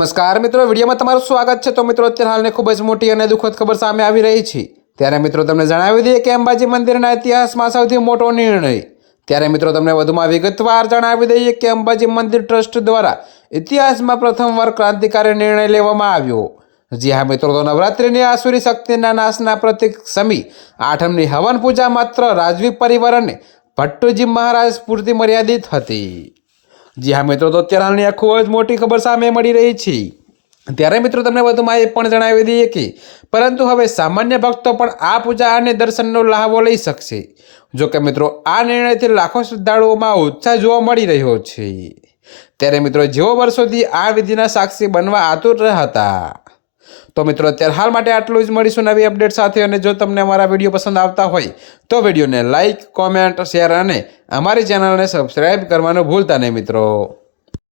નમસ્કાર મિત્રો, વિડીયોમાં તમારું સ્વાગત છે। તો મિત્રો, અત્યારે હાલની ખૂબ જ મોટી અને દુઃખદ ખબર સામે આવી રહી છે। ત્યારે મિત્રો તમને જણાવી દઈએ કે અંબાજી મંદિરના ઇતિહાસમાં સૌથી મોટો નિર્ણય। ત્યારે મિત્રો તમને વધુમાં વિગતવાર જણાવી દઈએ કે અંબાજી મંદિર ટ્રસ્ટ દ્વારા ઇતિહાસમાં પ્રથમવાર ક્રાંતિકારી નિર્ણય લેવામાં આવ્યો। જી હા મિત્રો, તો નવરાત્રિની આસુરી શક્તિના નાશના પ્રતીક સમી આઠમની હવન પૂજા માત્ર રાજવી પરિવાર અને ભટ્ટુજી મહારાજ પૂરતી મર્યાદિત હતી। જી હા મિત્રો, તો અત્યારે હાલની આ ખૂબ જ મોટી ખબર સામે મળી રહી છે। ત્યારે મિત્રો તમને વધુમાં એ પણ જણાવી દઈએ કે પરંતુ હવે સામાન્ય ભક્તો પણ આ પૂજા અને દર્શનનો લાહવો લઈ શકશે। જો કે મિત્રો, આ નિર્ણયથી લાખો શ્રદ્ધાળુઓમાં ઉત્સાહ જોવા મળી રહ્યો છે। ત્યારે મિત્રો, જેઓ વર્ષોથી આ વિધિના સાક્ષી બનવા આતુર હતા। તો મિત્રો, અત્યારે હાલ માટે આટલું જ। મળીશું નવી અપડેટ સાથે। અને જો તમને અમારા વિડીયો પસંદ આવતા હોય તો વિડીયોને લાઇક, કોમેન્ટ, શેર અને અમારી ચેનલને સબસ્ક્રાઈબ કરવાનું ભૂલતા નહીં મિત્રો।